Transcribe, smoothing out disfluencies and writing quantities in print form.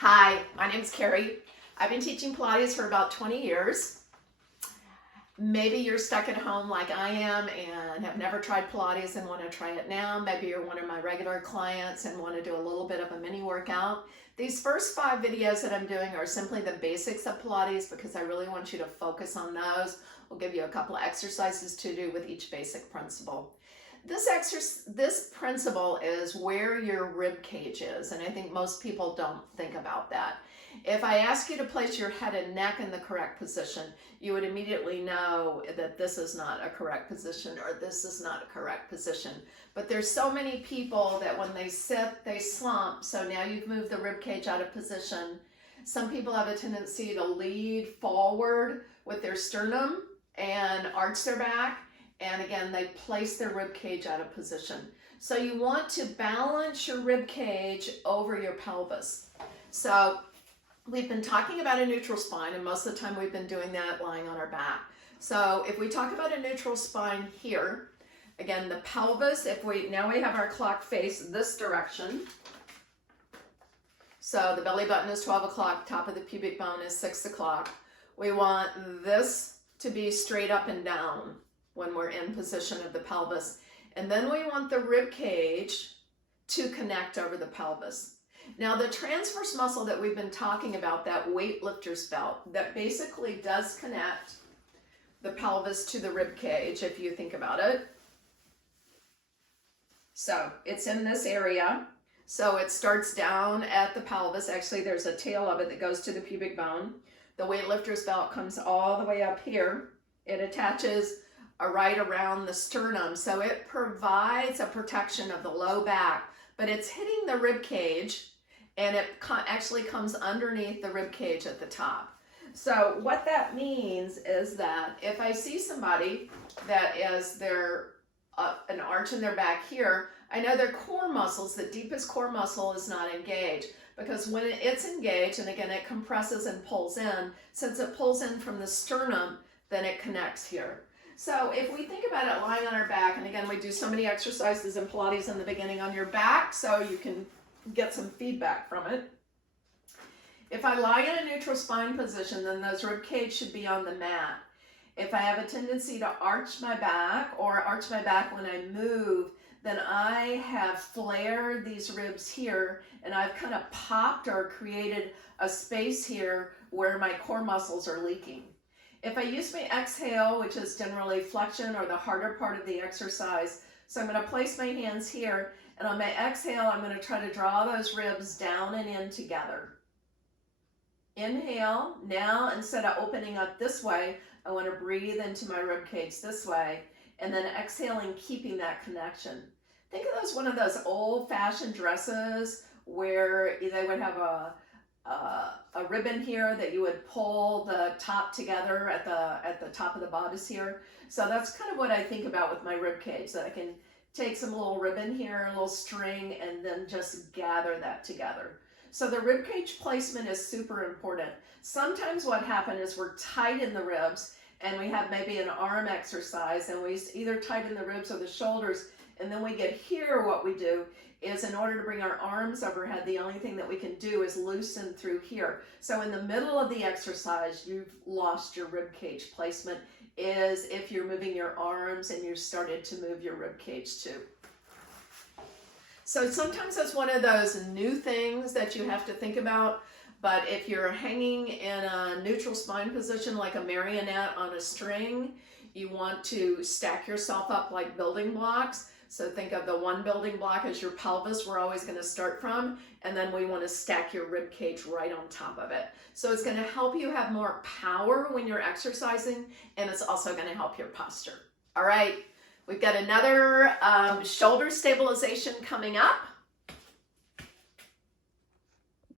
Hi, my name is Kerry. I've been teaching Pilates for about 20 years. Maybe you're stuck at home like I am and have never tried Pilates and want to try it now. Maybe you're one of my regular clients and want to do a little bit of a mini workout. These first 5 videos that I'm doing are simply the basics of Pilates because I really want you to focus on those. We'll give you a couple of exercises to do with each basic principle. This principle is where your rib cage is, and I think most people don't think about that. If I ask you to place your head and neck in the correct position, you would immediately know that this is not a correct position or this is not a correct position. But there's so many people that when they sit, they slump. So now you've moved the rib cage out of position. Some people have a tendency to lead forward with their sternum and arch their back. And again, they place their rib cage out of position. So you want to balance your rib cage over your pelvis. So we've been talking about a neutral spine, and most of the time we've been doing that lying on our back. So if we talk about a neutral spine here, again, the pelvis, now we have our clock face this direction. So the belly button is 12 o'clock, top of the pubic bone is 6 o'clock. We want this to be straight up and down when we're in position of the pelvis. And then we want the rib cage to connect over the pelvis. Now the transverse muscle that we've been talking about, that weightlifter's belt, that basically does connect the pelvis to the rib cage, if you think about it. So it's in this area. So it starts down at the pelvis. Actually, there's a tail of it that goes to the pubic bone. The weightlifter's belt comes all the way up here. It attaches right around the sternum. So it provides a protection of the low back, but it's hitting the rib cage, and it actually comes underneath the rib cage at the top. So what that means is that if I see somebody that is an arch in their back here, I know their core muscles, the deepest core muscle is not engaged, because when it's engaged, and again, it compresses and pulls in, since it pulls in from the sternum, then it connects here. So if we think about it lying on our back, and again, we do so many exercises in Pilates in the beginning on your back, so you can get some feedback from it. If I lie in a neutral spine position, then those rib cage should be on the mat. If I have a tendency to arch my back or arch my back when I move, then I have flared these ribs here, and I've kind of popped or created a space here where my core muscles are leaking. If I use my exhale, which is generally flexion or the harder part of the exercise, so I'm going to place my hands here, and on my exhale, I'm going to try to draw those ribs down and in together. Inhale. Now, instead of opening up this way, I want to breathe into my rib cage this way, and then exhaling, keeping that connection. Think of those one of those old-fashioned dresses where they would have a ribbon here that you would pull the top together at the top of the bodice here. So that's kind of what I think about with my rib cage, that I can take some little ribbon here, a little string, and then just gather that together. So the rib cage placement is super important. Sometimes what happens is we're tight in the ribs, and we have maybe an arm exercise, and we either tighten the ribs or the shoulders, and then we get here. What we do is, in order to bring our arms overhead, the only thing that we can do is loosen through here. So in the middle of the exercise, you've lost your rib cage placement, is if you're moving your arms and you started to move your rib cage too. So sometimes that's one of those new things that you have to think about. But if you're hanging in a neutral spine position like a marionette on a string, you want to stack yourself up like building blocks. So think of the one building block as your pelvis we're always going to start from, and then we want to stack your rib cage right on top of it. So it's going to help you have more power when you're exercising, and it's also going to help your posture. All right, we've got another shoulder stabilization coming up.